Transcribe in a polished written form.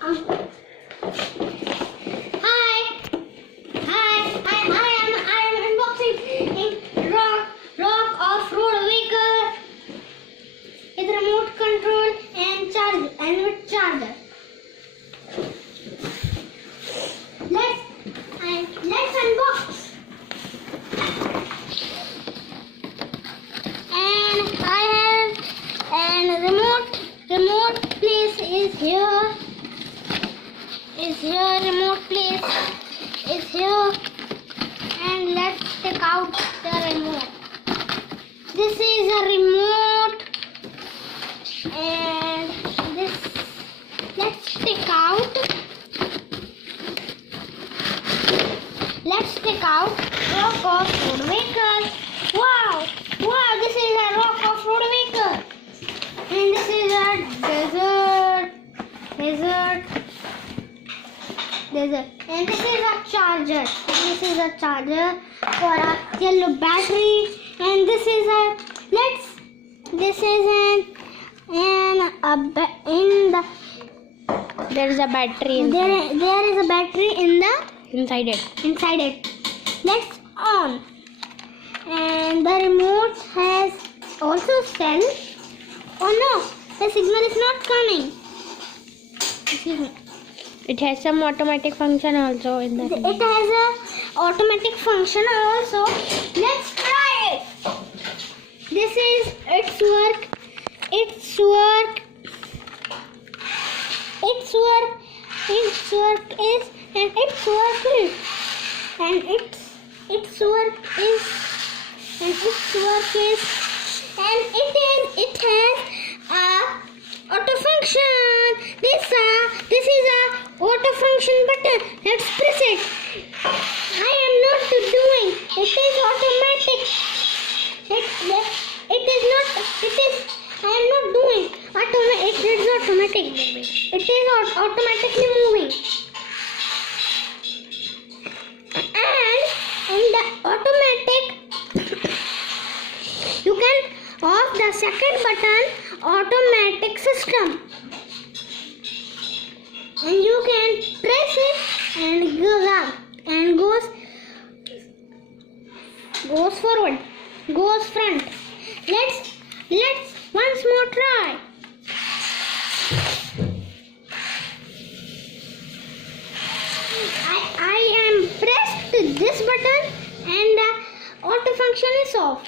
I am unboxing in rock off-road vehicle with remote control and charger. Let's unbox. And I have and remote place is here. Remote place is here. And let's take out the remote. This is a remote, and let's take out rock off-road vehicle. Wow, this is a rock off-road vehicle, and this is a desert, and this is a charger. For a yellow battery, and there's a battery inside. There is a battery inside it. Let's on. And the remote has also cell. Oh no, the signal is not coming. Excuse me. It has some automatic function also in that. It has a automatic function also. Let's try it. This is its work. Its work is and its work is and its work is and it has a auto function. This is a auto function button. Let's press it. I am not doing. It is automatic. I am not doing. It is automatic. It is automatically moving. And in the automatic, you can off the second button, automatic system, and you can press it and goes up and goes forward, goes front. Let's once more try. I am pressed this button and the auto function is off.